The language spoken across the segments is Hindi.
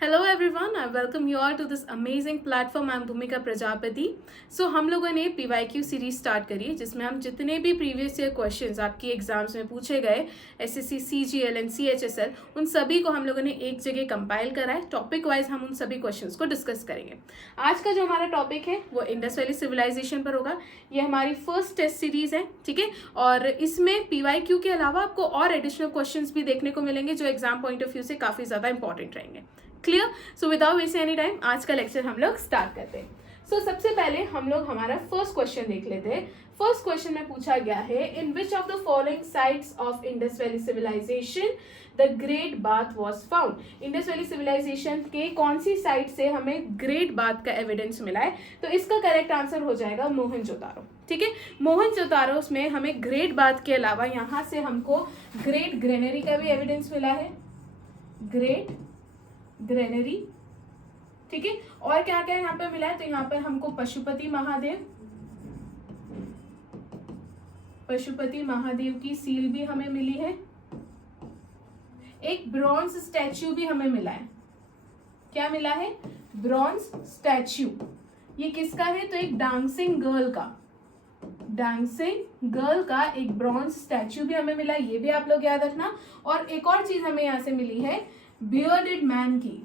Hello everyone, I welcome you all to this amazing platform. I am Bhumika Prajapati. सो हम लोगों ने PYQ सीरीज स्टार्ट करी है जिसमें हम जितने भी प्रीवियस ईयर क्वेश्चंस आपकी एग्जाम्स में पूछे गए SSC CGL एंड CHSL उन सभी को हम लोगों ने एक जगह कंपाइल करा है। टॉपिक वाइज हम उन सभी क्वेश्चंस को डिस्कस करेंगे। आज का जो हमारा टॉपिक है वो इंडस वैली सिविलाइजेशन पर होगा। ये हमारी फर्स्ट टेस्ट सीरीज है, ठीक है। और इसमें PYQ के अलावा आपको और एडिशनल क्वेश्चंस भी देखने को मिलेंगे जो एग्जाम पॉइंट ऑफ व्यू से काफ़ी ज़्यादा इंपॉर्टेंट रहेंगे। Clear? So without wasting any time आज का लेक्चर हम लोग स्टार्ट करते हैं। सबसे पहले हम लोग हमारा फर्स्ट क्वेश्चन देख लेते हैं। फर्स्ट क्वेश्चन में पूछा गया है, in which of the following sites of Indus valley civilisation the great bath was found. Indus valley civilisation के कौन सी साइट से हमें ग्रेट बाथ का एविडेंस मिला है? तो इसका करेक्ट आंसर हो जाएगा मोहनजोदारो, ठीक है। मोहनजोदारो में हमें ग्रेट बाथ के अलावा यहाँ से हमको ग्रेट ग्रेनरी का भी एविडेंस मिला है, ग्रेट ग्रेनरी, ठीक है। और क्या क्या यहाँ पे मिला है? तो यहाँ पर हमको पशुपति महादेव की सील भी हमें मिली है। एक ब्रॉन्ज स्टैच्यू भी हमें मिला है। क्या मिला है? Bronze statue. ये किसका है? तो एक डांसिंग गर्ल का एक ब्रॉन्ज स्टैच्यू भी हमें मिला, ये भी आप लोग याद रखना। और एक और चीज हमें यहाँ से मिली है, बियर्डेड मैन की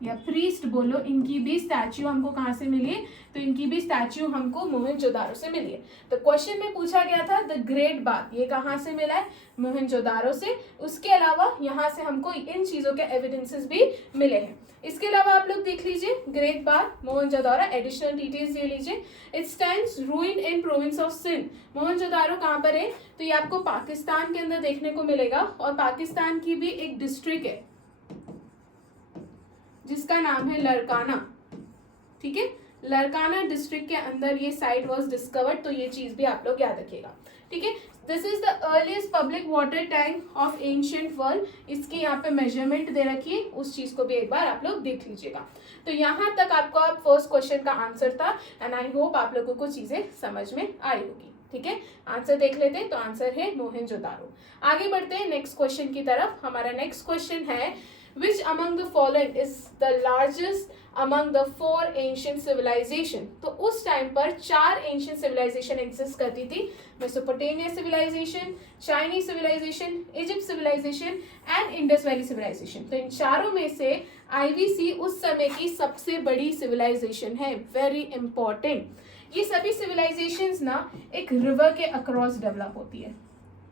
या प्रीस्ट बोलो, इनकी भी स्टैच्यू हमको कहां से मिली है? तो इनकी भी स्टैच्यू हमको मोहनजोदारो से मिली है। तो क्वेश्चन में पूछा गया था द ग्रेट बाथ, ये कहां से मिला है? मोहनजोदारो से। उसके अलावा यहाँ से हमको इन चीजों के एविडेंसेस भी मिले हैं। इसके अलावा आप लोग देख लीजिए, great bath Mohenjodaro, additional details ले लीजिए। It stands ruined in province of Sindh. Mohenjodaro कहाँ पर है? तो ये आपको पाकिस्तान के अंदर देखने को मिलेगा और पाकिस्तान की भी एक डिस्ट्रिक्ट है जिसका नाम है लड़काना, ठीक है। लड़काना डिस्ट्रिक्ट के अंदर ये साइट वाज डिस्कवर्ड, तो ये चीज भी आप लोग याद रखिएगा, ठीक है। This is the earliest public water tank of ancient world. इसकी यहाँ पे मेजरमेंट दे रखी है, उस चीज को भी एक बार आप लोग देख लीजिएगा। तो यहाँ तक आपका फर्स्ट क्वेश्चन का आंसर था एंड आई होप आप लोगों को चीजें समझ में आई होगी, ठीक है। आंसर देख लेते हैं, तो आंसर है मोहनजोदारो। आगे बढ़ते हैं नेक्स्ट क्वेश्चन की तरफ। हमारा नेक्स्ट क्वेश्चन है, which among the following is the largest among the four ancient civilization। तो उस टाइम पर 4 एंशियंट सिविलाइजेशन एग्जिस्ट करती थी, Mesopotamia civilization, Chinese civilization, Egypt civilization and Indus valley civilization. तो इन चारों में से IVC उस समय की सबसे बड़ी सिविलाइजेशन है। Very important. ये सभी सिविलाइजेशंस ना एक रिवर के अक्रॉस डेवलप होती है,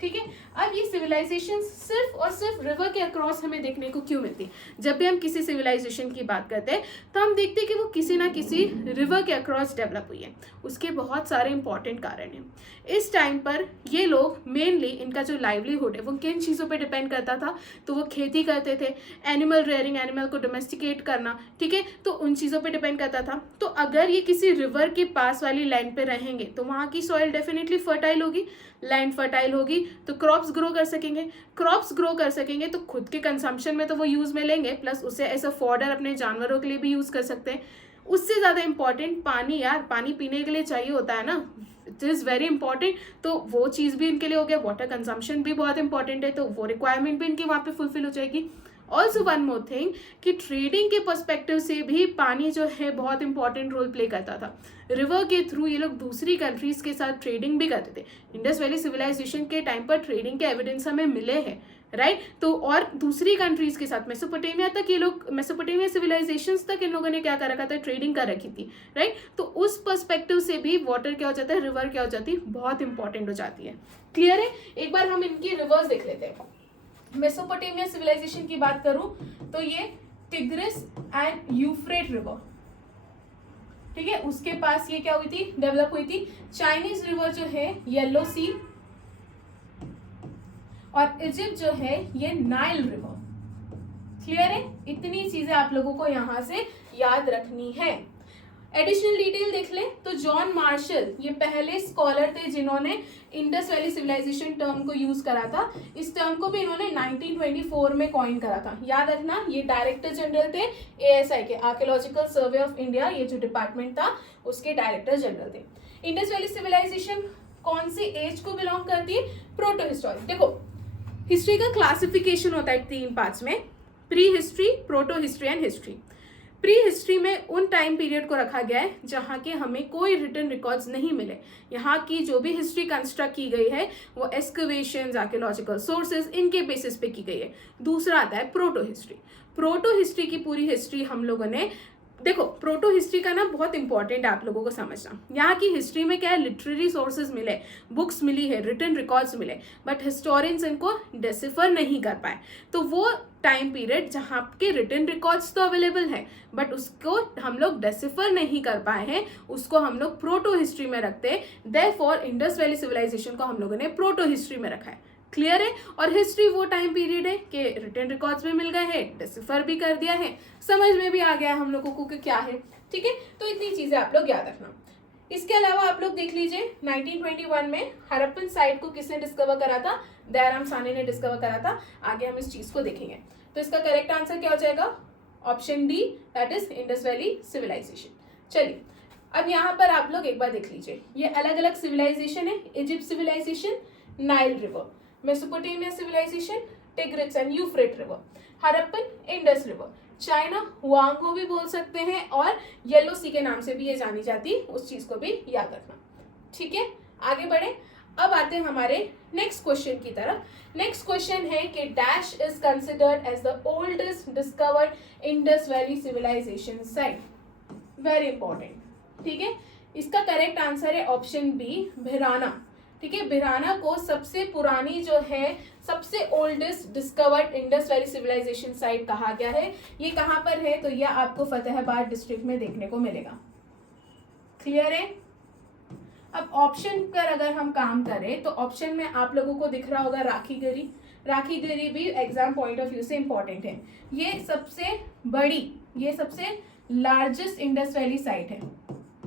ठीक है। अब ये सिविलाइजेशन सिर्फ और सिर्फ रिवर के अक्रॉस हमें देखने को क्यों मिलती है? जब भी हम किसी सिविलाइजेशन की बात करते हैं तो हम देखते हैं कि वो किसी ना किसी रिवर के अक्रॉस डेवलप हुई है। उसके बहुत सारे इंपॉर्टेंट कारण हैं। इस टाइम पर ये लोग मेनली, इनका जो लाइवलीहुड है वो किन चीज़ों पे डिपेंड करता था? तो वो खेती करते थे, एनिमल रेयरिंग, एनिमल को डोमेस्टिकेट करना, ठीक है, तो उन चीज़ों पे डिपेंड करता था। तो अगर ये किसी रिवर के पास वाली लैंड पे रहेंगे तो वहाँ की सॉइल डेफिनेटली फर्टाइल होगी। लैंड फर्टाइल होगी तो क्रॉप्स ग्रो कर सकेंगे, तो खुद के कंजम्पशन में तो वो यूज़ में लेंगे, प्लस उसे एज अ फॉर्डर अपने जानवरों के लिए भी यूज़ कर सकते हैं। उससे ज़्यादा इंपॉर्टेंट पानी, यार पानी पीने के लिए चाहिए होता है ना, इट इज़ वेरी इंपॉर्टेंट। तो वो चीज़ भी इनके लिए हो गया। वाटर कंजम्पशन भी बहुत इंपॉर्टेंट है, तो वो रिक्वायरमेंट भी इनकी वहाँ पे फुलफिल हो जाएगी। ऑल्सो वन मोर थिंग कि ट्रेडिंग के पर्सपेक्टिव से भी पानी जो है बहुत इंपॉर्टेंट रोल प्ले करता था। रिवर के थ्रू ये लोग दूसरी कंट्रीज के साथ ट्रेडिंग भी करते थे। इंडस वैली सिविलाइजेशन के टाइम पर ट्रेडिंग के एविडेंस हमें मिले हैं, राइट। तो और दूसरी कंट्रीज के साथ मेसोपोटामिया तक ये लोग, मेसोपोटामिया सिविलाइजेशंस तक इन लोगों ने क्या कर रखा था? ट्रेडिंग कर रखी थी, राइट। तो उस पर्सपेक्टिव से भी वाटर क्या हो जाता है, रिवर क्या हो जाती है, बहुत इंपॉर्टेंट हो जाती है। क्लियर है? एक बार हम इनकी रिवर्स देख लेते हैं। मेसोपोटामिया सिविलाइजेशन की बात करूं तो ये टिग्रिस एंड यूफ्रेट रिवर, ठीक है, उसके पास ये क्या हुई थी? डेवलप हुई थी। चाइनीज रिवर जो है येलो सी, और इजिप्ट जो है ये नाइल रिवर। क्लियर है? इतनी चीजें आप लोगों को यहां से याद रखनी है। एडिशनल डिटेल देख ले तो जॉन मार्शल ये पहले स्कॉलर थे जिन्होंने इंडस वैली सिविलाइजेशन टर्म को यूज करा था। इस टर्म को भी इन्होंने 1924 में कॉइन करा था। याद रखना, ये डायरेक्टर जनरल थे ASI के, आर्कियोलॉजिकल सर्वे ऑफ इंडिया, ये जो डिपार्टमेंट था उसके डायरेक्टर जनरल थे। इंडस वैली सिविलाइजेशन कौन सी एज को बिलोंग करती है? Proto historic. देखो, हिस्ट्री का क्लासिफिकेशन होता है 3 पार्ट्स में। Pre history, proto history and history. Pre history में उन टाइम पीरियड को रखा गया है जहाँ के हमें कोई रिटन रिकॉर्ड्स नहीं मिले। यहाँ की जो भी हिस्ट्री कंस्ट्रक्ट की गई है वो एक्सकवेशंस, आर्कियोलॉजिकल सोर्सेज, इनके बेसिस पे की गई है। दूसरा आता है प्रोटो हिस्ट्री। प्रोटो हिस्ट्री की पूरी हिस्ट्री हम लोगों ने, देखो प्रोटो हिस्ट्री का ना बहुत इंपॉर्टेंट है आप लोगों को समझना। यहाँ की हिस्ट्री में क्या है, लिटरेरी सोर्सेज मिले, बुक्स मिली है, रिटन रिकॉर्ड्स मिले, बट हिस्टोरियंस इनको डिसिफर नहीं कर पाए। तो वो टाइम पीरियड जहाँ के रिटन रिकॉर्ड्स तो अवेलेबल है बट उसको हम लोग डिसिफर नहीं कर पाए हैं, उसको हम लोग प्रोटो हिस्ट्री में रखते हैं। देयरफॉर इंडस वैली सिविलाइजेशन को हम लोगों ने प्रोटो हिस्ट्री में रखा है। क्लियर है। और हिस्ट्री वो टाइम पीरियड है कि रिटन रिकॉर्ड्स भी मिल गए हैं, डिसिफर भी कर दिया है, समझ में भी आ गया हम लोगों को कि क्या है। ठीक है, तो इतनी चीजें आप लोग याद रखना। इसके अलावा आप लोग देख लीजिए 1921 में हड़प्पन साइट को किसने डिस्कवर करा था, दयाराम साहनी ने डिस्कवर करा था। आगे हम इस चीज को देखेंगे। तो इसका करेक्ट आंसर क्या हो जाएगा, option D, that is Indus valley civilization. चलिए अब यहाँ पर आप लोग एक बार देख लीजिए, ये अलग अलग सिविलाइजेशन है। Egypt civilisation, Nile river, Mesopotamia civilisation, Tigris and Euphrates river, Harappan, Indus river, China Huangho भी बोल सकते हैं, और येलो सी के नाम से भी ये जानी जाती, उस चीज को भी याद रखना। ठीक है, आगे बढ़े। अब आते हैं हमारे नेक्स्ट क्वेश्चन की तरफ। नेक्स्ट क्वेश्चन है कि dash is considered as the oldest discovered Indus valley civilization site. Very important. ठीक है, इसका करेक्ट आंसर है ऑप्शन बी, भिराना। ठीक है, भिराना को सबसे पुरानी जो है, सबसे oldest discovered Indus valley civilization site कहा गया है। ये कहाँ पर है, तो यह आपको फतेहाबाद डिस्ट्रिक्ट में देखने को मिलेगा। क्लियर है। अब ऑप्शन पर अगर हम काम करें तो ऑप्शन में आप लोगों को दिख रहा होगा राखीगढ़ी। राखीगढ़ी भी एग्जाम पॉइंट ऑफ व्यू से इंपॉर्टेंट है। ये सबसे बड़ी, ये सबसे लार्जेस्ट इंडस वैली साइट है।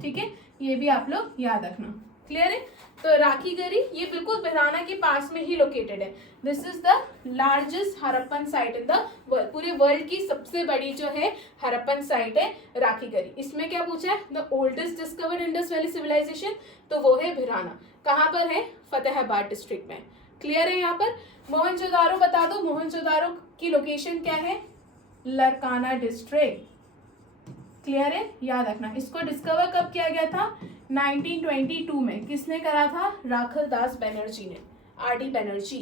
ठीक है, ये भी आप लोग याद रखना। क्लियर है। तो राखीगढ़ी ये बिल्कुल भिराना के पास में ही लोकेटेड है। This is the largest Harappan site in the world. पूरे वर्ल्ड की सबसे बड़ी जो है हड़प्पन साइट है राखीगढ़ी। इसमें क्या पूछा है, the oldest discovered Indus valley civilization, तो वो है भिराना। कहाँ पर है, फतेहाबाद डिस्ट्रिक्ट में। क्लियर है। यहाँ पर मोहनजोदारो बता दो, मोहनजोदारो की लोकेशन क्या है, लरकाना डिस्ट्रिक्ट। क्लियर है, याद रखना। इसको डिस्कवर कब किया गया था, 1922 में। किसने करा था, राखल दास बनर्जी ने, आर.डी. बनर्जी।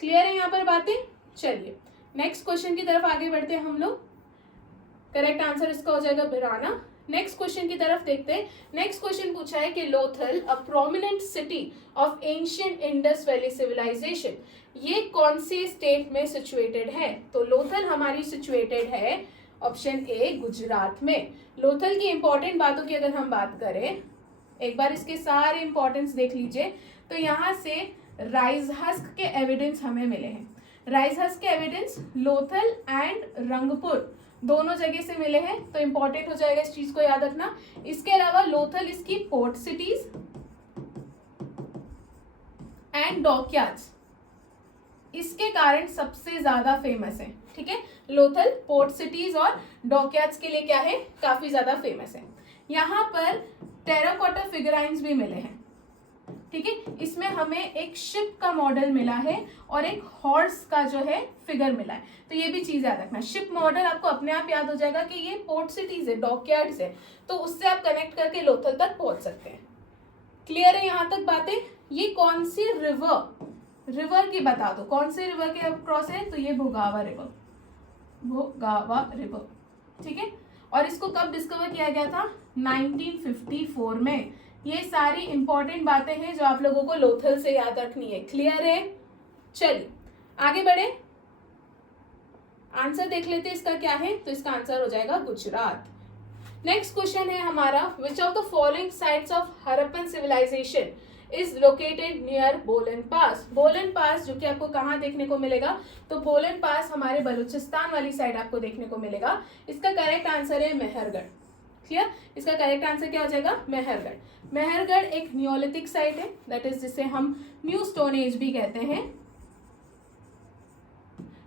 क्लियर है यहाँ पर बातें। चलिए नेक्स्ट क्वेश्चन की तरफ आगे बढ़ते हैं हम लोग। करेक्ट आंसर इसका हो जाएगा भिराना। नेक्स्ट क्वेश्चन की तरफ देखते हैं। नेक्स्ट क्वेश्चन पूछा है कि Lothal, a prominent city of ancient Indus valley civilization, ये कौन से स्टेट में सिचुएटेड है। तो लोथल हमारी सिचुएटेड है ऑप्शन ए, गुजरात में। लोथल की इंपॉर्टेंट बातों की अगर हम बात करें, एक बार इसके सारे इंपॉर्टेंस देख लीजिए। तो यहाँ से राइज हस्क के एविडेंस हमें मिले हैं। राइज हस्क के एविडेंस लोथल एंड रंगपुर दोनों जगह से मिले हैं, तो इंपॉर्टेंट हो जाएगा, इस चीज को याद रखना। इसके अलावा लोथल इसकी पोर्ट सिटीज एंड डॉकयार्ड्स, इसके कारण सबसे ज्यादा फेमस है। ठीक है, लोथल पोर्ट सिटीज और डॉकयार्ड्स के लिए क्या है, काफी ज्यादा फेमस है। यहाँ पर टेराकोटा फिगराइंस भी मिले हैं। ठीक है, इसमें हमें एक शिप का मॉडल मिला है और एक हॉर्स का जो है फिगर मिला है। तो ये भी चीज याद रखना। शिप मॉडल आपको अपने आप याद हो जाएगा कि ये पोर्ट सिटीज है, डॉकयार्ड्स है, तो उससे आप कनेक्ट करके लोथल तक पहुंच सकते हैं। क्लियर है यहाँ तक बातें। ये कौन सी रिवर की बता दो, कौन से रिवर के क्रॉस है, तो ये भोगावा रिवर, भोगावा रिवर। ठीक है, और इसको कब डिस्कवर किया गया था, 1954 में। ये सारी इंपॉर्टेंट बातें हैं जो आप लोगों को लोथल से याद रखनी है। क्लियर है। चलिए आगे बढ़े, आंसर देख लेते हैं इसका क्या है। तो इसका आंसर हो जाएगा गुजरात। नेक्स्ट क्वेश्चन है हमारा, which of the following sites of Harappan civilization is located near Bolan pass. बोलन पास जो कि आपको कहाँ देखने को मिलेगा, तो बोलन पास हमारे बलूचिस्तान वाली साइड आपको देखने को मिलेगा। इसका करेक्ट आंसर है मेहरगढ़। क्लियर, इसका करेक्ट आंसर क्या हो जाएगा, मेहरगढ़। मेहरगढ़ एक नियोलिथिक साइट है, दैट इज जिसे हम न्यू स्टोन एज भी कहते हैं।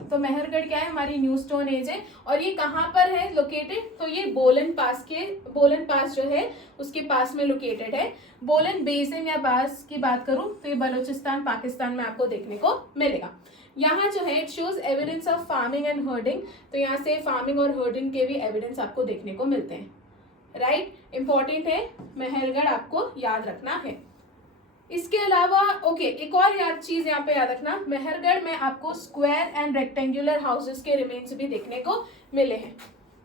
तो मेहरगढ़ क्या है, हमारी न्यू स्टोन एज है। और ये कहाँ पर है लोकेटेड, तो ये बोलन पास जो है उसके पास में लोकेटेड है। बोलन बेसिन या पास की बात करूं तो ये बलूचिस्तान पाकिस्तान में आपको देखने को मिलेगा। यहाँ जो है it shows evidence of farming and herding, तो यहाँ से फार्मिंग और हर्डिंग के भी एविडेंस आपको देखने को मिलते हैं, राइट, इंपॉर्टेंट है, मेहरगढ़ आपको याद रखना है। इसके अलावा ओके, एक और याद चीज यहाँ पे याद रखना, मेहरगढ़ में आपको स्क्वायर एंड रेक्टेंगुलर हाउसेस के रिमेन्स भी देखने को मिले हैं।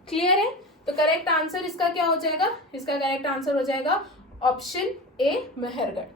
क्लियर है? तो करेक्ट आंसर इसका क्या हो जाएगा? इसका करेक्ट आंसर हो जाएगा ऑप्शन ए, मेहरगढ़।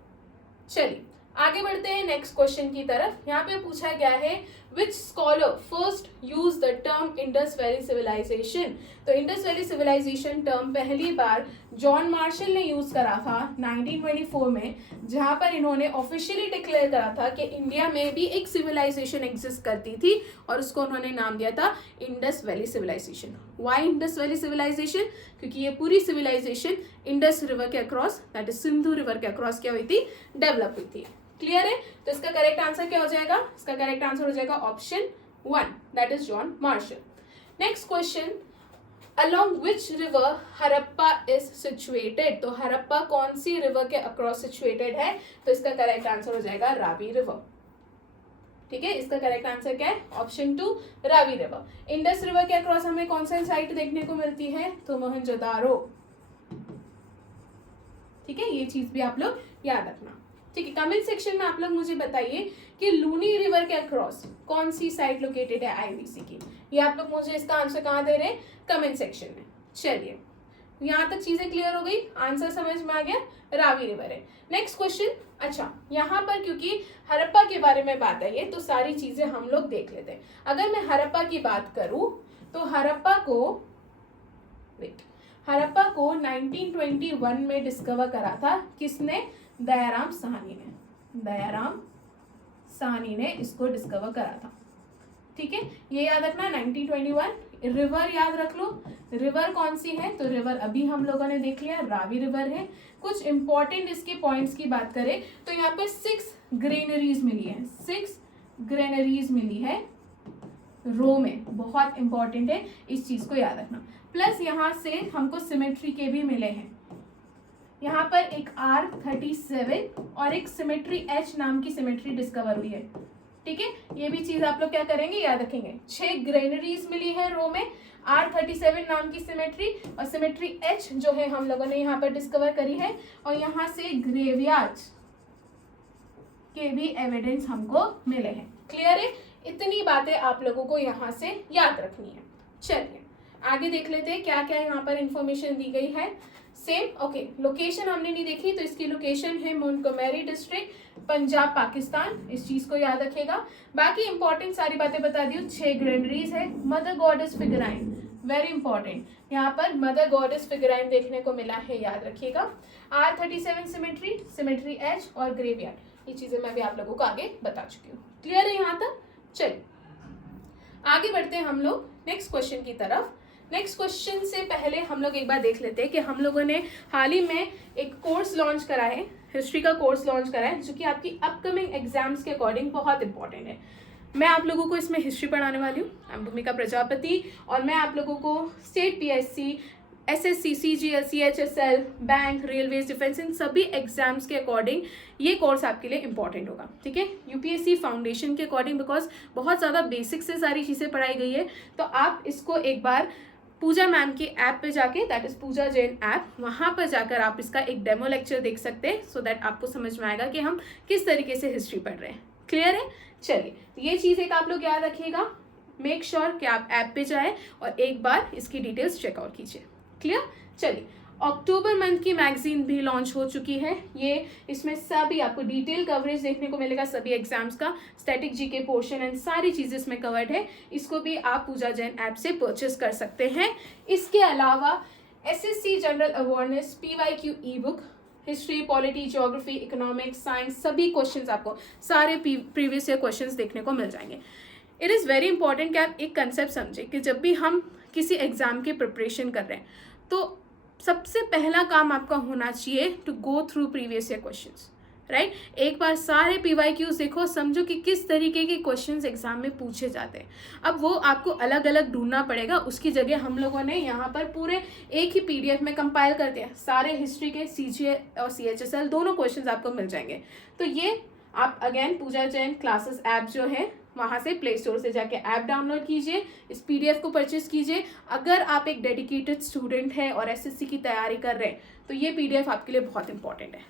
चलिए आगे बढ़ते हैं नेक्स्ट क्वेश्चन की तरफ। यहाँ पे पूछा गया है which scholar first use the term Indus valley civilization. तो इंडस वैली सिविलाइजेशन टर्म पहली बार जॉन मार्शल ने यूज करा था 1924 में, जहां पर इन्होंने ऑफिशियली डिक्लेयर करा था कि इंडिया में भी एक सिविलाइजेशन एग्जिस्ट करती थी और उसको उन्होंने नाम दिया था Indus valley civilization. Why Indus valley civilization? क्योंकि ये पूरी सिविलाइजेशन इंडस रिवर के across, that is Sindhu river के अक्रॉस क्या हुई थी, डेवलप हुई थी। क्लियर है? तो इसका करेक्ट आंसर क्या हो जाएगा? इसका करेक्ट आंसर हो जाएगा option 1, that is John Marshall. Next question, along which river Harappa is situated। तो हरप्पा कौन सी रिवर के अक्रॉस सिचुएटेड है? तो इसका करेक्ट आंसर हो जाएगा रावी रिवर। ठीक है, इसका करेक्ट आंसर क्या है? Option 2, Ravi river. Indus river के अक्रॉस हमें कौन सा साइट देखने को मिलती है? तो मोहनजोदारो। ठीक है, ये चीज भी आप लोग याद रखना। ठीक है, कमेंट सेक्शन में आप लोग मुझे बताइए कि लूनी रिवर के अक्रॉस कौन सी साइट लोकेटेड है आईवीसी की। ये आप लोग मुझे इसका आंसर कहाँ दे रहे हैं? कमेंट सेक्शन में। चलिए यहाँ तक चीजें क्लियर हो गई, आंसर समझ में आ गया, रावी रिवर है। नेक्स्ट क्वेश्चन, अच्छा यहाँ पर क्योंकि हरप्पा के बारे में बात आई है तो सारी चीजें हम लोग देख लेते हैं। अगर मैं हरप्पा की बात करूं तो हरप्पा को 1921 में डिस्कवर करा था किसने? दयाराम साहनी ने इसको डिस्कवर करा था। ठीक है, ये याद रखना 1921। रिवर याद रख लो, रिवर कौन सी है? तो रिवर अभी हम लोगों ने देख लिया, रावी रिवर है। कुछ इंपॉर्टेंट इसके पॉइंट्स की बात करें तो यहाँ पे 6 ग्रेनरीज मिली है, 6 ग्रेनरीज मिली है रो में, बहुत इंपॉर्टेंट है, इस चीज को याद रखना। प्लस यहाँ से हमको सिमेट्री के भी मिले हैं, यहाँ पर एक R37 और एक सिमेट्री H नाम की सिमेट्री डिस्कवर हुई है। ठीक है, ये भी चीज आप लोग क्या करेंगे, याद रखेंगे। 6 ग्रेनरीज मिली है रो में, R37 नाम की सिमेट्री और सिमेट्री H जो है हम लोगों ने यहाँ पर डिस्कवर करी है, और यहाँ से ग्रेवयार्ड्स के भी एविडेंस हमको मिले हैं। क्लियर है? इतनी बातें आप लोगों को यहाँ से याद रखनी है। चलिए आगे देख लेते हैं क्या क्या यहाँ पर इंफॉर्मेशन दी गई है। सेम ओके, लोकेशन हमने नहीं देखी तो इसकी लोकेशन है मोंटगोमेरी डिस्ट्रिक्ट, पंजाब, पाकिस्तान, इस चीज को याद रखेगा। बाकी इंपॉर्टेंट सारी बातें बता दी, 6 ग्रेनरीज है। मदर गॉडेस फिगराइन, वेरी इंपॉर्टेंट, यहाँ पर मदर गॉडेस फिगराइन देखने को मिला है, याद रखिएगा। R37 सिमेट्री, सिमेट्री H और ग्रेवयार्ड, ये चीजें मैं भी आप लोगों को आगे बता चुकी हूँ। क्लियर है यहाँ तक? चलिए आगे बढ़ते हैं हम लोग नेक्स्ट क्वेश्चन की तरफ। नेक्स्ट क्वेश्चन से पहले हम लोग एक बार देख लेते हैं कि हम लोगों ने हाल ही में एक कोर्स लॉन्च करा है, हिस्ट्री का कोर्स लॉन्च करा है, जो कि आपकी अपकमिंग एग्जाम्स के अकॉर्डिंग बहुत इंपॉर्टेंट है। मैं आप लोगों को इसमें हिस्ट्री पढ़ाने वाली हूँ, आई एम भूमिका प्रजापति, और मैं आप लोगों को state PSC, SSC, CGL, CHSL, bank, railways, defence, इन सभी एग्जाम्स के अकॉर्डिंग ये कोर्स आपके लिए इंपॉर्टेंट होगा। ठीक है, UPSC फाउंडेशन के अकॉर्डिंग, बिकॉज बहुत ज़्यादा बेसिक से सारी चीज़ें पढ़ाई गई है, तो आप इसको एक बार पूजा मैम के ऐप पे जाके, that is Pooja Jain app, वहाँ पर जाकर आप इसका एक डेमो लेक्चर देख सकते हैं, सो दैट आपको समझ में आएगा कि हम किस तरीके से हिस्ट्री पढ़ रहे हैं। क्लियर है? चलिए, ये चीज़ एक आप लोग याद रखिएगा, मेक श्योर कि आप ऐप पे जाएं और एक बार इसकी डिटेल्स चेकआउट कीजिए। क्लियर? चलिए, अक्टूबर मंथ की मैगजीन भी लॉन्च हो चुकी है। ये इसमें सभी आपको डिटेल कवरेज देखने को मिलेगा, सभी एग्जाम्स का, स्टैटिक जीके पोर्शन एंड सारी चीज़ें इसमें कवर्ड है। इसको भी आप पूजा जैन ऐप से परचेस कर सकते हैं। इसके अलावा SSC जनरल अवेयरनेस PYQ ई book, history, polity, geography, economics, science, सभी क्वेश्चंस आपको सारे प्रीवियस ईयर क्वेश्चंस देखने को मिल जाएंगे। इट इज़ वेरी इंपॉर्टेंट कि आप एक कंसेप्ट समझें कि जब भी हम किसी एग्जाम की प्रिपरेशन कर रहे हैं तो सबसे पहला काम आपका होना चाहिए to go through previous year questions, right. एक बार सारे PYQs देखो, समझो कि किस तरीके के क्वेश्चंस एग्जाम में पूछे जाते हैं। अब वो आपको अलग अलग ढूंढना पड़ेगा, उसकी जगह हम लोगों ने यहाँ पर पूरे एक ही PDF में कंपाइल कर दिया, सारे हिस्ट्री के CGL और CHSL दोनों क्वेश्चंस आपको मिल जाएंगे। तो ये आप अगेन पूजा जैन क्लासेस ऐप जो है वहाँ से प्ले स्टोर से जाके ऐप डाउनलोड कीजिए, इस PDF को परचेस कीजिए। अगर आप एक डेडिकेटेड स्टूडेंट हैं और SSC की तैयारी कर रहे हैं तो ये PDF आपके लिए बहुत इंपॉर्टेंट है।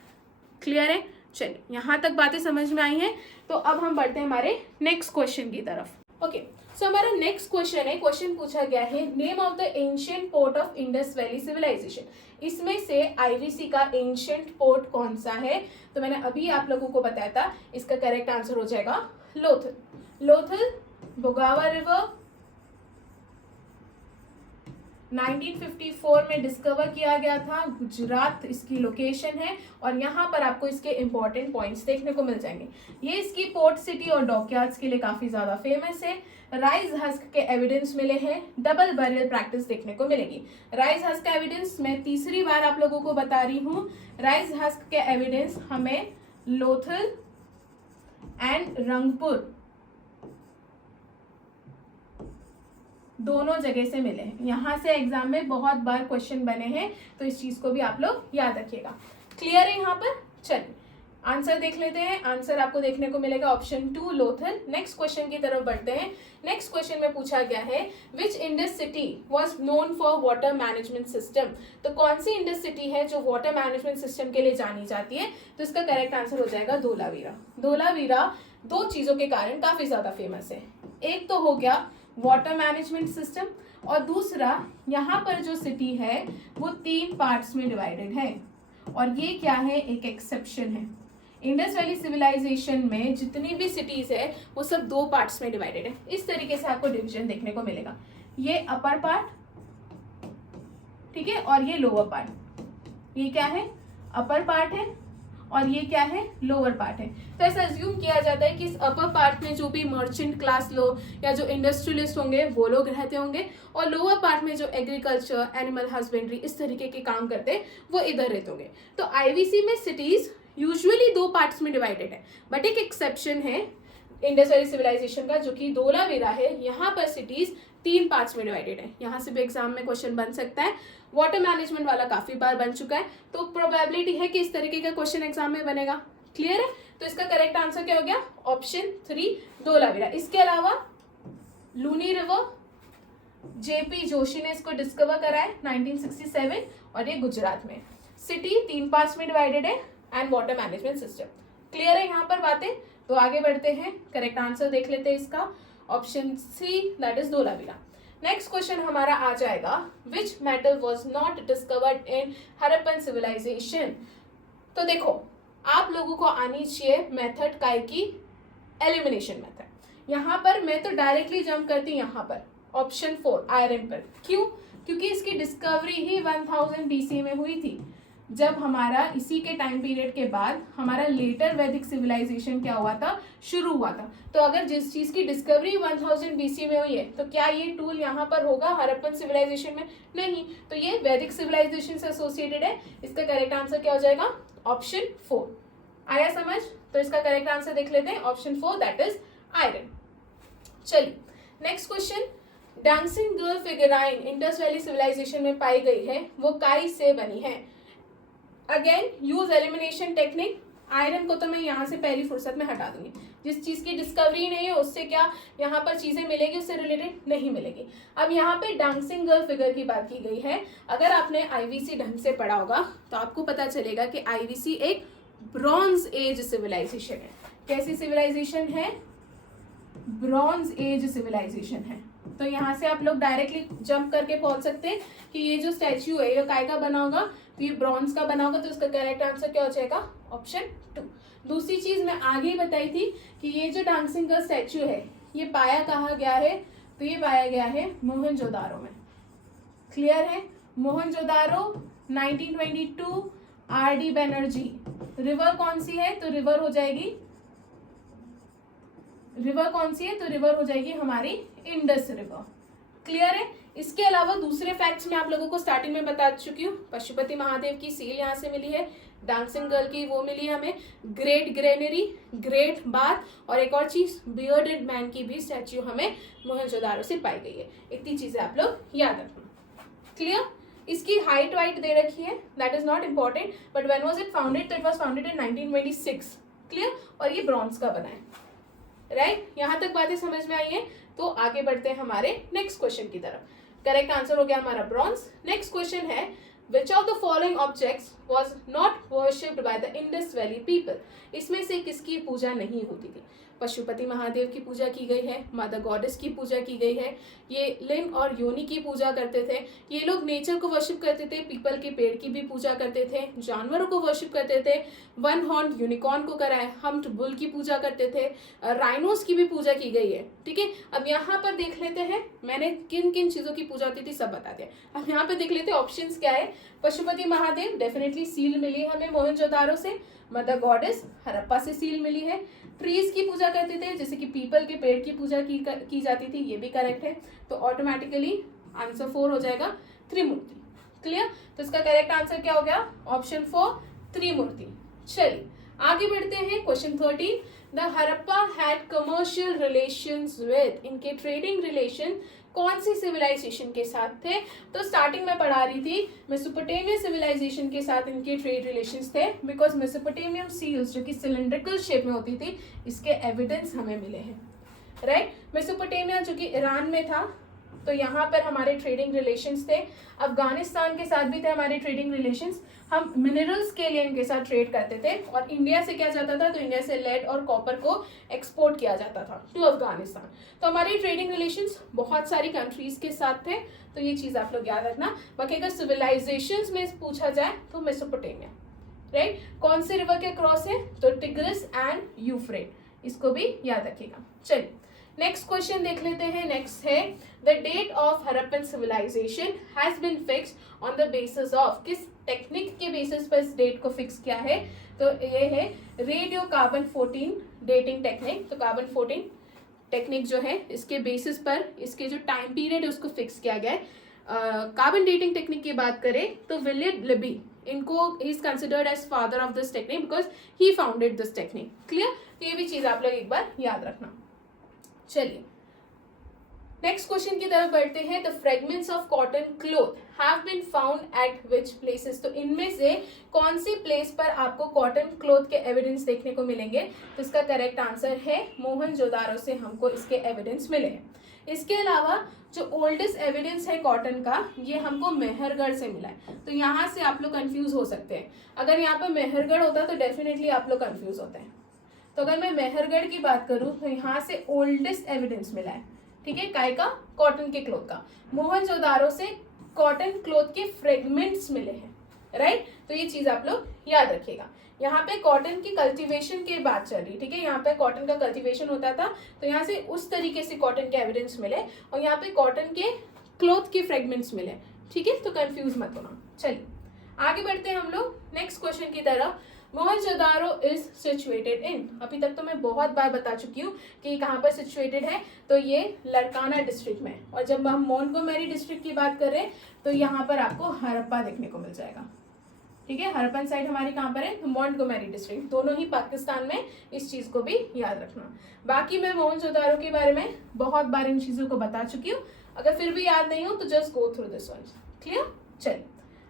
क्लियर है? चलिए, यहाँ तक बातें समझ में आई हैं, तो अब हम बढ़ते हैं हमारे नेक्स्ट क्वेश्चन की तरफ। ओके, सो हमारा नेक्स्ट क्वेश्चन है, क्वेश्चन पूछा गया है name of the ancient port of Indus valley civilization. इसमें से IVC का एंशिएंट पोर्ट कौन सा है? तो मैंने अभी आप लोगों को बताया था, इसका करेक्ट आंसर हो जाएगा लोथल। लोथल बोगावा रिवर 1954 में डिस्कवर किया गया था, गुजरात इसकी लोकेशन है, और यहाँ पर आपको इसके इंपॉर्टेंट पॉइंट्स देखने को मिल जाएंगे। ये इसकी पोर्ट सिटी और डॉकयार्ड्स के लिए काफ़ी ज़्यादा फेमस है। राइस हस्क के एविडेंस मिले हैं, डबल बैरल प्रैक्टिस देखने को मिलेगी। राइस हस्क का एविडेंस मैं तीसरी बार आप लोगों को बता रही हूँ, राइस हस्क के एविडेंस हमें लोथल एंड रंगपुर दोनों जगह से मिले हैं। यहाँ से एग्जाम में बहुत बार क्वेश्चन बने हैं, तो इस चीज को भी आप लोग याद रखिएगा। क्लियर है यहाँ पर? चलिए आंसर देख लेते हैं। आंसर आपको देखने को मिलेगा ऑप्शन 2 लोथल। नेक्स्ट क्वेश्चन की तरफ बढ़ते हैं। नेक्स्ट क्वेश्चन में पूछा गया है which Indus city was known for water management system. तो कौन सी इंडस सिटी है जो वाटर मैनेजमेंट सिस्टम के लिए जानी जाती है? तो इसका करेक्ट आंसर हो जाएगा धोलावीरा। धोलावीरा दो चीजों के कारण काफी ज्यादा फेमस है। एक तो हो गया वाटर मैनेजमेंट सिस्टम, और दूसरा यहाँ पर जो सिटी है वो 3 पार्ट्स में डिवाइडेड है, और ये क्या है? एक एक्सेप्शन है। इंडस वैली सिविलाइजेशन में जितनी भी सिटीज है वो सब 2 पार्ट्स में डिवाइडेड है। इस तरीके से आपको डिवीजन देखने को मिलेगा, ये अपर पार्ट, ठीक है, और ये लोअर पार्ट। ये क्या है? अपर पार्ट है, और ये क्या है? लोअर पार्ट है। तो ऐसा अज्यूम किया जाता है कि इस अपर पार्ट में जो भी मर्चेंट क्लास लोग या जो इंडस्ट्रियलिस्ट होंगे वो लोग रहते होंगे, और लोअर पार्ट में जो एग्रीकल्चर, एनिमल हस्बेंड्री, इस तरीके के काम करते हैं वो इधर रहते होंगे। तो IVC में सिटीज यूजुअली 2 पार्ट्स में डिवाइडेड है, बट एक एक्सेप्शन है इंडस वैली सिविलाइजेशन का, जो कि धोलावीरा है। यहाँ पर सिटीज 3 पार्ट्स में डिवाइडेड है। यहाँ से भी एग्जाम में क्वेश्चन बन सकता है। वाटर मैनेजमेंट वाला काफी बार बन चुका है, तो प्रोबेबिलिटी है कि इस तरीके का क्वेश्चन एग्जाम में बनेगा। क्लियर है? तो इसका करेक्ट आंसर क्या हो गया? ऑप्शन 3 धोलावीरा। इसके अलावा लूनी रिवर JP जोशी ने इसको डिस्कवर करा है 1967, और ये गुजरात में। सिटी 3 पार्ट्स में डिवाइडेड है and water management system. Clear है यहाँ पर बातें? तो आगे बढ़ते हैं, करेक्ट आंसर देख लेते हैं इसका, option C that is Dholavira. Next question हमारा आ जाएगा which metal was not discovered in Harappan civilization. तो देखो, आप लोगों को आनी चाहिए मेथड काय की, एलिमिनेशन मेथड। यहाँ पर मैं तो डायरेक्टली जंप करती हूँ यहाँ पर ऑप्शन 4 आयरन पर। क्यों? क्योंकि इसकी डिस्कवरी ही 1000 BC में हुई थी, जब हमारा इसी के टाइम पीरियड के बाद हमारा लेटर वैदिक सिविलाइजेशन क्या हुआ था? शुरू हुआ था। तो अगर जिस चीज की डिस्कवरी 1000 BC में हुई है, तो क्या ये टूल यहाँ पर होगा हड़प्पन सिविलाइजेशन में? नहीं। तो ये वैदिक सिविलाइजेशन से एसोसिएटेड है। इसका करेक्ट आंसर क्या हो जाएगा? ऑप्शन 4। आया समझ? तो इसका करेक्ट आंसर देख लेते हैं, ऑप्शन 4 दैट इज आयरन। चलिए next question, dancing girl figurine Indus valley civilisation में पाई गई है, वो काई से बनी है। Again use elimination technique. Iron को तो मैं यहाँ से पहली फुर्सत में हटा दूंगी। जिस चीज की डिस्कवरी नहीं है उससे क्या यहाँ पर चीजें मिलेगी, उससे रिलेटेड नहीं मिलेगी। अब यहाँ पे डांसिंग गर्ल फिगर की बात की गई है। अगर आपने IVC ढंग से पढ़ा होगा तो आपको पता चलेगा कि IVC एक ब्रॉन्ज एज सिविलाइजेशन है। कैसी सिविलाइजेशन है? ब्रॉन्ज एज सिविलाइजेशन है। तो यहाँ से आप लोग डायरेक्टली जंप करके पहुंच सकते हैं कि ये जो स्टैच्यू है ये काय का बना होगा? तो ये ब्रॉन्ज का बना होगा। तो इसका करेक्ट आंसर क्या हो जाएगा? ऑप्शन 2। दूसरी चीज मैं आगे ही बताई थी कि ये जो डांसिंग गर्ल स्टैच्यू है ये पाया कहाँ गया है? तो ये पाया गया है मोहनजोदारो में। क्लियर है? मोहनजोदारो 1922 RD बैनर्जी। रिवर कौन सी है? तो रिवर हो जाएगी, रिवर कौन सी है? तो रिवर हो जाएगी हमारी इंडस रिवर। क्लियर है? इसके अलावा दूसरे फैक्ट्स मैं आप लोगों को स्टार्टिंग में बता चुकी हूँ। पशुपति महादेव की सील यहाँ से मिली है, डांसिंग गर्ल की वो मिली है हमें, ग्रेट ग्रेनरी, ग्रेट बाथ, और एक और चीज बियर्डेड मैन की भी स्टैच्यू हमें मोहनजोदारो से पाई गई है। इतनी चीजें आप लोग याद रखना। क्लियर? इसकी हाइट वाइट दे रखी है, that is not important, but when was it founded? तो it was founded in 1926। Clear? और ये ब्रॉन्ज का बना है। राइट, यहाँ तक बातें समझ में आई हैं। तो आगे बढ़ते हैं हमारे नेक्स्ट क्वेश्चन की तरफ। करेक्ट आंसर हो गया हमारा ब्रॉन्ज। नेक्स्ट क्वेश्चन है Which of the following objects was not worshipped by the Indus Valley people? इसमें से किसकी पूजा नहीं होती थी? पशुपति महादेव की पूजा की गई है, मदर गॉडेस की पूजा की गई है, ये लिंग और योनि की पूजा करते थे, ये लोग नेचर को वर्शिप करते थे, पीपल के पेड़ की भी पूजा करते थे, जानवरों को वर्शिप करते थे, वन हॉर्न यूनिकॉर्न को कराए, हम्प्ड बुल की पूजा करते थे, राइनोस की भी पूजा की गई है। ठीक है, अब यहाँ पर देख लेते हैं मैंने किन किन चीजों की पूजा होती थी सब बता दिया। अब यहाँ पे देख लेते हैं ऑप्शंस क्या है। पशुपति महादेव डेफिनेटली सील मिली है हमें मोहनजोदारो से, मदर गॉडेस हड़प्पा से सील मिली है, ट्रीज की पूजा करते थे जैसे कि पीपल के पेड़ की पूजा की जाती थी, ये भी करेक्ट है। तो ऑटोमेटिकली आंसर 4 हो जाएगा त्रिमूर्ति। क्लियर, तो इसका करेक्ट आंसर क्या हो गया? ऑप्शन 4 त्रिमूर्ति। चलिए आगे बढ़ते हैं। Question 13, the Harappa had commercial relations with, इनके ट्रेडिंग रिलेशन कौन सी सिविलाइजेशन के साथ थे? तो स्टार्टिंग में पढ़ा रही थी मेसोपोटामिया सिविलाइजेशन के साथ इनके ट्रेड रिलेशंस थे, बिकॉज मेसोपोटामियम सील्स जो कि सिलेंड्रिकल शेप में होती थी, इसके एविडेंस हमें मिले हैं। राइट, मेसोपोटामिया जो कि ईरान में था, तो यहाँ पर हमारे ट्रेडिंग रिलेशंस थे। अफगानिस्तान के साथ भी थे हमारे ट्रेडिंग रिलेशंस, हम मिनरल्स के लिए इनके साथ ट्रेड करते थे, और इंडिया से क्या जाता था? तो इंडिया से लेड और कॉपर को एक्सपोर्ट किया जाता था टू अफगानिस्तान। तो हमारी ट्रेडिंग रिलेशंस बहुत सारी कंट्रीज के साथ थे, तो ये चीज आप लोग याद रखना। बाकी अगर सिविलाइजेशंस में पूछा जाए तो मेसोपोटामिया। राइट, कौन से रिवर के क्रॉस है? तो टिग्रिस एंड यूफ्रेट, इसको भी याद रखिएगा। चलिए नेक्स्ट क्वेश्चन देख लेते हैं। नेक्स्ट है the date of Harappan civilization has been fixed on the basis of, किस टेक्निक के बेसिस पर इस डेट को फिक्स किया है? तो ये है रेडियो कार्बन 14 डेटिंग टेक्निक। तो कार्बन 14 टेक्निक जो है इसके बेसिस पर इसके जो टाइम पीरियड है उसको फिक्स किया गया है। कार्बन डेटिंग टेक्निक की बात करें तो विलियम लिबी, इनको ही is considered as father of this technique because he founded this technique. Clear, तो ये भी चीज आप लोग एक बार याद रखना। चलिए नेक्स्ट क्वेश्चन की तरफ बढ़ते हैं। The fragments of cotton cloth have been found at which places? तो इनमें से कौन सी प्लेस पर आपको कॉटन क्लोथ के एविडेंस देखने को मिलेंगे? तो इसका करेक्ट आंसर है मोहनजोदारो से हमको इसके एविडेंस मिले हैं। इसके अलावा जो ओल्डेस्ट एविडेंस है कॉटन का, ये हमको मेहरगढ़ से मिला है। तो यहाँ से आप लोग कंफ्यूज हो सकते हैं। अगर यहाँ पर मेहरगढ़ होता तो डेफिनेटली आप लोग कंफ्यूज होते हैं। तो अगर मैं मेहरगढ़ की बात करूं तो यहाँ से ओल्डेस्ट एविडेंस मिला है। ठीक है, काय का? कॉटन के क्लोथ का। मोहनजोदारो से कॉटन क्लोथ के फ्रेगमेंट्स मिले हैं। राइट, तो ये चीज आप लोग याद रखिएगा। यहाँ पे कॉटन की कल्टीवेशन की बात चल रही, ठीक है, यहाँ पे कॉटन का कल्टीवेशन होता था, तो यहाँ से उस तरीके से कॉटन के एविडेंस मिले, और यहाँ पे कॉटन के क्लोथ के फ्रेगमेंट्स मिले। ठीक है, तो कंफ्यूज मत होना। चलिए आगे बढ़ते हैं हम लोग नेक्स्ट क्वेश्चन की तरफ। मोहनजोदारो इज सिचुएटेड इन, अभी तक तो मैं बहुत बार बता चुकी हूँ कि कहाँ पर सिचुएटेड है, तो ये लरकाना डिस्ट्रिक्ट में। और जब हम मोंटगोमेरी डिस्ट्रिक्ट की बात करें तो यहाँ पर आपको हड़प्पा देखने को मिल जाएगा। ठीक है, हड़प्पन साइड हमारी कहाँ पर है? तो मोंटगोमेरी डिस्ट्रिक्ट, दोनों ही पाकिस्तान में। इस चीज को भी याद रखना। बाकी मैं मोहनजोदारो के बारे में बहुत बार इन चीजों को बता चुकी हूँ, अगर फिर भी याद नहीं हो तो just go through this one. Clear, चलिए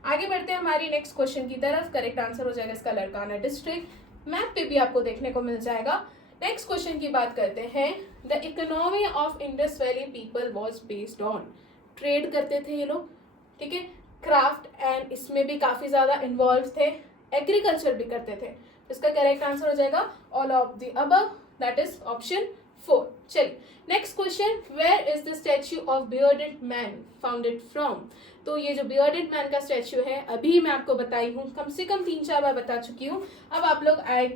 आगे बढ़ते हैं हमारी नेक्स्ट क्वेश्चन की तरफ। करेक्ट आंसर हो जाएगा इसका लरकाना डिस्ट्रिक्ट। मैप पे भी आपको देखने को मिल जाएगा। नेक्स्ट क्वेश्चन की बात करते हैं। The economy of Indus valley people was based on, trade करते थे ये लोग, ठीक है, क्राफ्ट एंड इसमें भी काफी ज्यादा इन्वॉल्व थे, एग्रीकल्चर भी करते थे। तो इसका करेक्ट आंसर हो जाएगा all of the above, that is option 4। चलिए next question, where is the statue of bearded man founded from? तो ये जो बियर्डेड मैन का स्टैच्यू है अभी मैं आपको बताई हूँ, कम से कम 3-4 बार बता चुकी हूँ। अब आप लोग I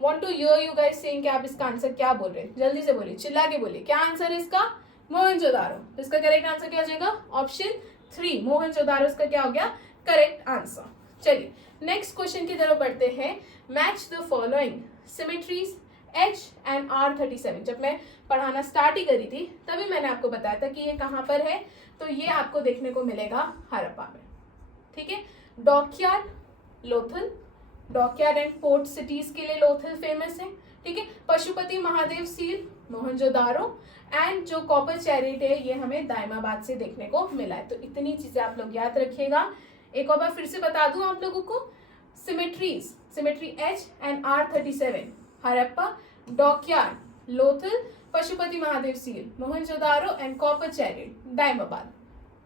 want to hear you guys saying कि आप इसका आंसर क्या बोल रहे हैं, जल्दी से बोलिए, चिल्ला के बोलिए, क्या आंसर है इसका? मोहनजोदारो। तो इसका करेक्ट आंसर क्या हो जाएगा? ऑप्शन 3 मोहनजोदारो इसका क्या हो गया? Correct answer. चलिए नेक्स्ट क्वेश्चन की तरफ बढ़ते हैं। Match the following symmetries H and R37। जब मैं पढ़ाना स्टार्ट ही करी थी तभी मैंने आपको बताया था कि ये कहाँ पर है, तो ये आपको देखने को मिलेगा हड़प्पा में। ठीक है, dockyard, Lothal, dockyard and port cities के लिए लोथल फेमस है। ठीक है, पशुपति महादेव सील मोहनजोदारो, एंड जो कॉपर चैरिट है ये हमें दाइमाबाद से देखने को मिला है। तो इतनी चीजें आप लोग याद रखिएगा। एक और बार फिर से बता दूं आप लोगों को, cemetery H and R37 Harappa, dockyard Lothal, Pashupati Mahadev seal, Mohenjodaro and copper chariot, Daimabad.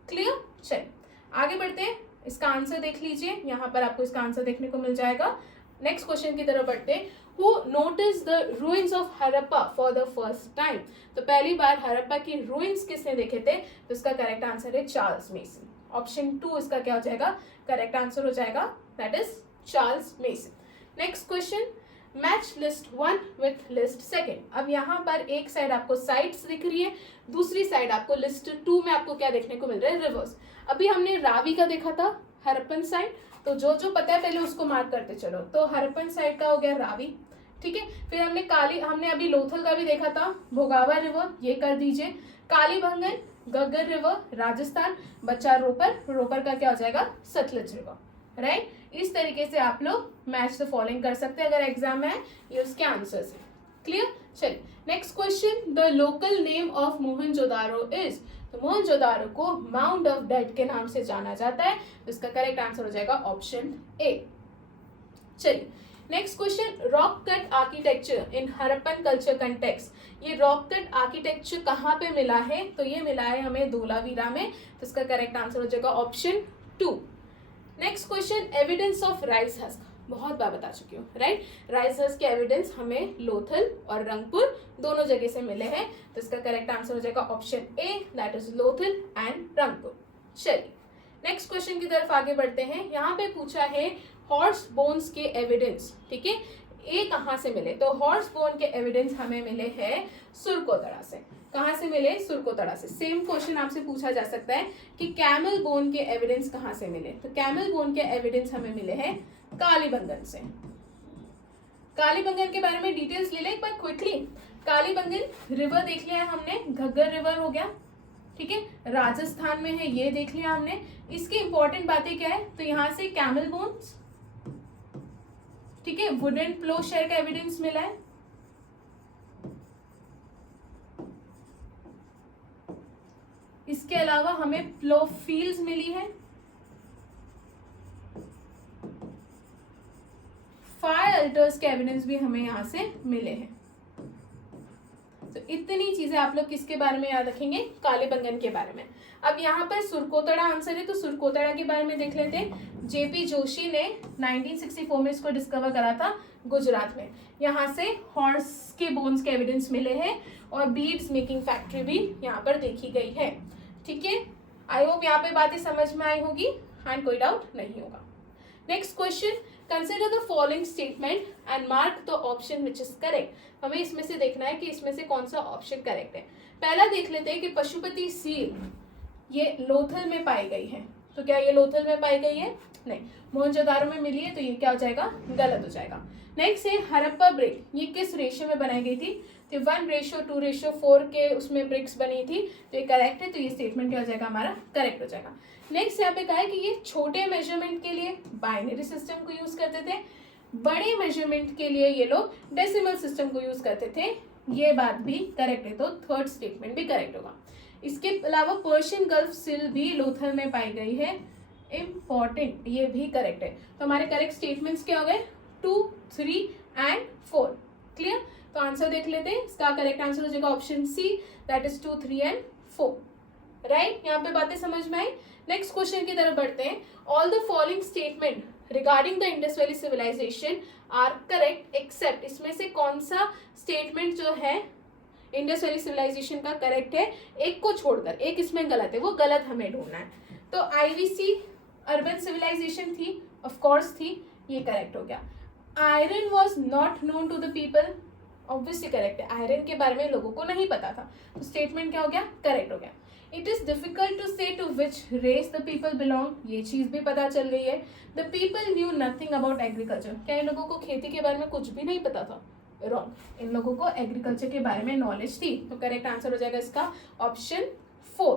Clear? चलिए आगे बढ़ते हैं, इसका आंसर देख लीजिए, यहाँ पर आपको इसका आंसर देखने को मिल जाएगा। नेक्स्ट क्वेश्चन की तरफ बढ़ते हैं। Who noticed the ruins of Harappa for the first time? तो पहली बार हड़प्पा की ruins किसने देखे थे? तो इसका करेक्ट आंसर है चार्ल्स मेसन। ऑप्शन 2 इसका क्या हो जाएगा? करेक्ट आंसर हो जाएगा, that is Charles mason. Next question, match list 1 with list 2। अब यहाँ पर एक साइड आपको साइट्स दिख रही है, दूसरी साइड आपको लिस्ट 2 में आपको क्या देखने को मिल रहा है? रिवर्स। अभी हमने रावी का देखा था, हरप्पन साइड, तो जो जो पता है पहले उसको मार्क करते चलो। तो हरप्पन साइड का हो गया रावी, ठीक है। फिर हमने अभी लोथल का भी देखा था, भोगावा रिवर, ये कर दीजिए। कालीबंगन, गग्गर रिवर, राजस्थान, बच्चा रोपर का क्या हो जाएगा? Sutlej river, right. इस तरीके से आप लोग मैच द फॉलोइंग कर सकते हैं अगर एग्जाम में है, ये उसके आंसर्स है। क्लियर? चलिए next question, the local name of Mohenjodaro is. तो मोहनजोदारो को माउंट ऑफ डेड के नाम से जाना जाता है, तो इसका करेक्ट आंसर हो जाएगा ऑप्शन ए। चलिए next question, rock cut architecture इन हरप्पन कल्चर कंटेक्स्ट। ये रॉक कट आर्किटेक्चर कहाँ पे मिला है? तो ये मिला है हमें धोलावीरा में, तो इसका करेक्ट आंसर हो जाएगा option 2। Next question, evidence of rice husk, बहुत बार बता चुकी हूँ, राइट। राइस हस्क के एविडेंस हमें लोथल और रंगपुर दोनों जगह से मिले हैं, तो इसका करेक्ट आंसर हो जाएगा option A, that is Lothal and Rangpur. चलिए नेक्स्ट क्वेश्चन की तरफ आगे बढ़ते हैं। यहाँ पे पूछा है हॉर्स बोन्स के एविडेंस, ठीक है, ये कहाँ से मिले? तो हॉर्स बोन के एविडेंस हमें मिले हैं सुरकोतड़ा से। कहाँ से मिले? सुरकोतड़ा से। सेम क्वेश्चन आपसे पूछा जा सकता है कि कैमल बोन के एविडेंस कहाँ से मिले? तो कैमल बोन के एविडेंस हमें मिले हैं कालीबंगन से। कालीबंगन के बारे में डिटेल्स ले लें एक बार क्विकली। कालीबंगन रिवर देख लिया है हमने, घग्गर रिवर हो गया, ठीक है, राजस्थान में है, ये देख लिया हमने। इसकी इंपॉर्टेंट बातें क्या है? तो यहाँ से कैमल बोन्स, ठीक है, वुडन प्लोशेयर का एविडेंस मिला है, इसके अलावा हमें प्लो फील्ड्स मिली है, फायर अल्टर्स के एविडेंस भी हमें यहां से मिले हैं। तो इतनी चीजें आप लोग किसके बारे में याद रखेंगे? कालीबंगन के बारे में। अब यहाँ पर सुरकोतड़ा आंसर है, तो सुरकोतड़ा के बारे में देख लेते हैं। जेपी जोशी ने 1964 में इसको डिस्कवर करा था गुजरात में। यहाँ से हॉर्स के बोन्स के एविडेंस मिले हैं और बीड्स मेकिंग फैक्ट्री भी यहाँ पर देखी गई है, ठीक है। आई होप यहाँ पे बातें समझ में आई होगी एंड कोई डाउट नहीं होगा। Next question, consider the following statement and mark the option which is correct. हमें इसमें से देखना है कि इसमें से कौन सा ऑप्शन करेक्ट है। पहला देख लेते हैं कि पशुपति सील ये लोथल में पाई गई है, तो क्या ये लोथल में पाई गई है? नहीं, मोहनजोदारो में मिली है, तो ये क्या हो जाएगा? गलत हो जाएगा। नेक्स्ट है हड़प्पा ब्रिक, ये किस रेशियो में बनाई गई थी? तो 1:2:4 के उसमें ब्रिक्स बनी थी, तो ये करेक्ट है, तो ये स्टेटमेंट क्या हो जाएगा? हमारा करेक्ट हो जाएगा। नेक्स्ट यहाँ पे कहा है कि ये छोटे मेजरमेंट के लिए बाइनरी सिस्टम को यूज करते थे, बड़े मेजरमेंट के लिए ये लोग डेसिमल सिस्टम को यूज करते थे, ये बात भी करेक्ट है, तो थर्ड स्टेटमेंट भी करेक्ट होगा। इसके अलावा पर्शियन गल्फ सिल भी लोथल में पाई गई है, इंपॉर्टेंट, ये भी करेक्ट है। तो हमारे करेक्ट स्टेटमेंट्स क्या हो गए? 2, 3 एंड 4। क्लियर? तो आंसर देख लेते हैं, इसका करेक्ट आंसर हो जाएगा option C, that is 2, 3 and 4, right. यहाँ पे बातें समझ में आई। नेक्स्ट क्वेश्चन की तरफ बढ़ते हैं। All the following statement regarding the Indus valley civilization are correct except, इसमें से कौन सा स्टेटमेंट जो है इंडस वैली सिविलाइजेशन का करेक्ट है? एक को छोड़कर, एक इसमें गलत है, वो गलत हमें ढूंढना है। तो आईवीसी अर्बन सिविलाइजेशन थी, ऑफ कोर्स थी, ये करेक्ट हो गया। Iron was not known to the people, obviously correct है, आयरन के बारे में लोगों को नहीं पता था, तो स्टेटमेंट क्या हो गया? करेक्ट हो गया। It is difficult to say to which race the people belong, ये चीज भी पता चल गई है। The people knew nothing about agriculture, क्या इन लोगों को खेती के बारे में कुछ भी नहीं पता था? रॉन्ग, इन लोगों को एग्रीकल्चर के बारे में नॉलेज थी, तो करेक्ट आंसर हो जाएगा इसका option 4,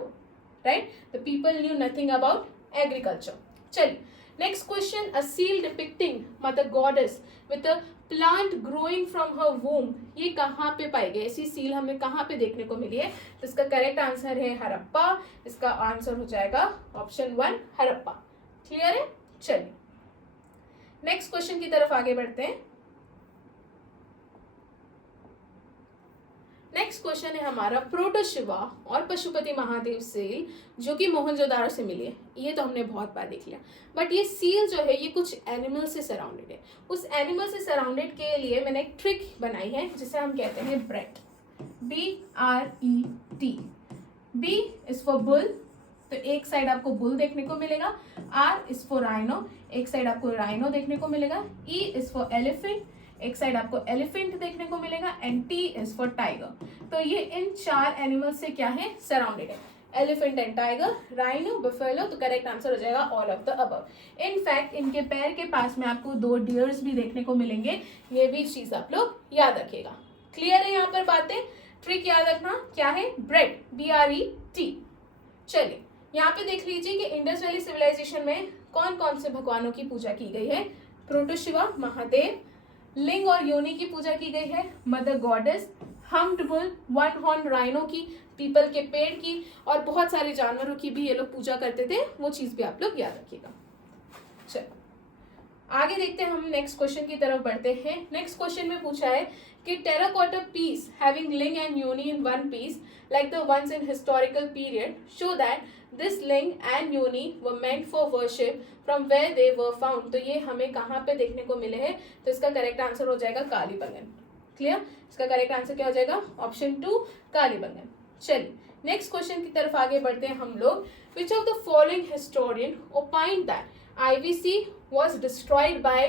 right. The people knew nothing about agriculture. चलिए next question, a seal depicting mother goddess with a plant growing from her womb, ये कहाँ पे पाई गई? ऐसी सील हमें कहाँ पे देखने को मिली है? तो इसका करेक्ट आंसर है हड़प्पा, इसका आंसर हो जाएगा ऑप्शन 1 हड़प्पा। क्लियर है? चलिए नेक्स्ट क्वेश्चन की तरफ आगे बढ़ते हैं। क्वेश्चन है हमारा प्रोटोशिवा और पशुपति महादेव सील जो कि मोहनजोदारो से मिली है। ये तो हमने बहुत बार देख लिया, बट ये सील जो है ये कुछ एनिमल से सराउंडेड है। उस एनिमल से सराउंडेड के लिए मैंने एक ट्रिक बनाई है जिसे हम कहते हैं BRET, BRET। B is for bull, तो एक साइड आपको बुल देखने को मिलेगा। R इज फॉर राइनो, एक साइड आपको राइनो देखने को मिलेगा। E इज फॉर एलिफेंट, एक साइड आपको एलिफेंट देखने को मिलेगा। And T is for tiger. तो ये इन 4 एनिमल से क्या है, सराउंडेड है। Elephant and tiger, rhino, buffalo. तो करेक्ट आंसर हो जाएगा all of the above. In fact इनके पैर के पास में आपको 2 डियर्स भी देखने को मिलेंगे। ये भी चीज आप लोग याद रखिएगा। क्लियर है यहाँ पर बातें? ट्रिक याद रखना क्या है, ब्रेड, BRET। चलिए यहाँ पे देख लीजिए कि इंडस वैली सिविलाइजेशन में कौन कौन से भगवानों की पूजा की गई है। प्रोटोशिवा महादेव, लिंग और योनि की पूजा की गई है, mother goddess, humped bull, 1 horn rhino की, पीपल के पेड़ की, और बहुत सारे जानवरों की भी ये लोग पूजा करते थे। वो चीज भी आप लोग याद रखिएगा। चलो आगे देखते हैं, हम नेक्स्ट क्वेश्चन की तरफ बढ़ते हैं। नेक्स्ट क्वेश्चन में पूछा है कि terracotta piece having linga and yoni in one piece like the ones in historical period show that this linga and yoni were meant for worship from where they were found. तो ये हमें कहाँ पे देखने को मिले हैं? तो इसका करेक्ट आंसर हो जाएगा कालीबंगन। क्लियर? इसका करेक्ट आंसर क्या हो जाएगा? ऑप्शन 2 कालीबंगन। चलिए नेक्स्ट क्वेश्चन की तरफ आगे बढ़ते हैं हम लोग। विच of the following historian ओपाइंड that IVC was destroyed by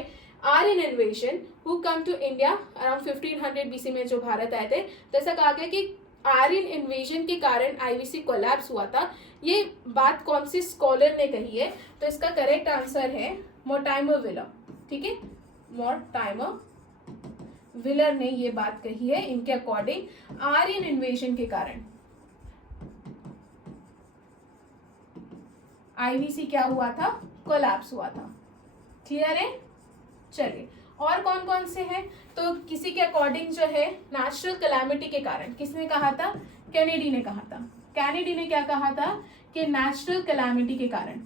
Aryan invasion who come to India around 1500 BC में जो भारत आए थे। तो ऐसा कहा गया कि आर्यन इन्वेजन के कारण IVC कोलैप्स हुआ था। ये बात कौन सी स्कॉलर ने कही है? तो इसका करेक्ट आंसर है मोर्टाइमर विलर। ठीक है, मोर्टाइमर विलर ने ये बात कही है। इनके अकॉर्डिंग आर्यन इन्वेजन के कारण IVC क्या हुआ था? कोलैप्स हुआ था। क्लियर है? चलिए और कौन कौन से हैं? तो किसी के अकॉर्डिंग जो है नेचुरल कैलामिटी के कारण, किसने कहा था? कैनेडी ने कहा था। कैनेडी ने क्या कहा था कि नेचुरल कैलामिटी के कारण,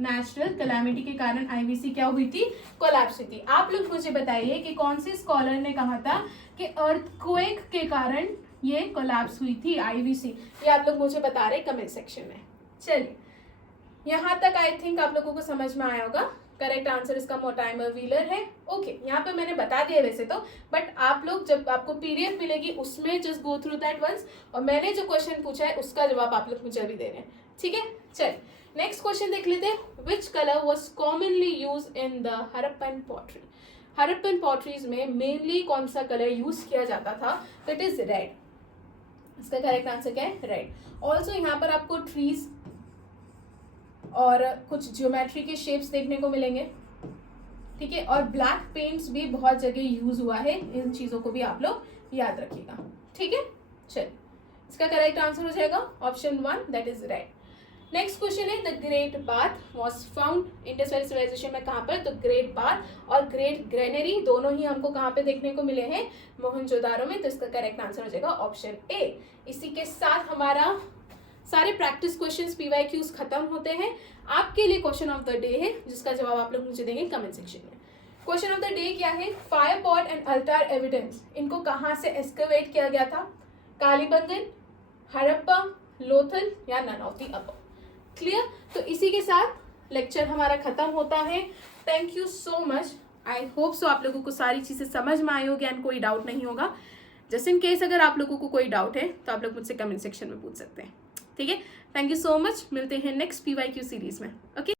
नेचुरल कैलामिटी के कारण IVC क्या हुई थी? कोलैप्स हुई थी। आप लोग मुझे बताइए कि कौन से स्कॉलर ने कहा था कि अर्थक्वेक के कारण ये कोलैप्स हुई थी IVC? ये आप लोग मुझे बता रहे कमेंट सेक्शन में। चलिए यहाँ तक आई थिंक आप लोगों को समझ में आया होगा। करेक्ट आंसर इसका मोर्टाइमर व्हीलर है। ओके, यहाँ पे मैंने बता दिया वैसे तो, बट आप लोग जब आपको PDF मिलेगी उसमें just go through that once, और मैंने जो क्वेश्चन पूछा है उसका जवाब आप लोग मुझे अभी दे रहे हैं। ठीक है, चलिए नेक्स्ट क्वेश्चन देख लेते हैं। Which colour was commonly use in the Harappan pottery? Harappan potteries में मेनली कौन सा कलर यूज किया जाता था? तो इट इज रेड। इसका करेक्ट आंसर क्या है? रेड। ऑल्सो यहाँ पर आपको ट्रीज और कुछ ज्योमेट्री के शेप्स देखने को मिलेंगे। ठीक है, और ब्लैक पेंट्स भी बहुत जगह यूज हुआ है। इन चीजों को भी आप लोग याद रखिएगा। ठीक है, चलिए इसका करेक्ट आंसर हो जाएगा option 1 that is red. Next question है the great bath was found Indus valley civilisation में कहाँ पर? तो ग्रेट बाथ और ग्रेट ग्रेनरी दोनों ही हमको कहाँ पे देखने को मिले हैं? मोहनजोदारो में। तो इसका करेक्ट आंसर हो जाएगा ऑप्शन A। इसी के साथ हमारा सारे प्रैक्टिस क्वेश्चंस PYQs खत्म होते हैं। आपके लिए क्वेश्चन ऑफ द डे है जिसका जवाब आप लोग मुझे देंगे कमेंट सेक्शन में। क्वेश्चन ऑफ द डे क्या है? Fire pot and Alt evidence इनको कहाँ से एक्सकवेट किया गया था? कालीबंगन, हड़प्पा, लोथल या none of the above. Clear? तो इसी के साथ लेक्चर हमारा खत्म होता है। Thank you so much. I hope so आप लोगों को सारी चीजें समझ में आई होगी एंड कोई डाउट नहीं होगा। जस्ट इन केस अगर आप लोगों को कोई डाउट है तो आप लोग मुझसे कमेंट सेक्शन में पूछ सकते हैं। ठीक है, थैंक यू सो मच। मिलते हैं नेक्स्ट PYQ सीरीज में। ओके।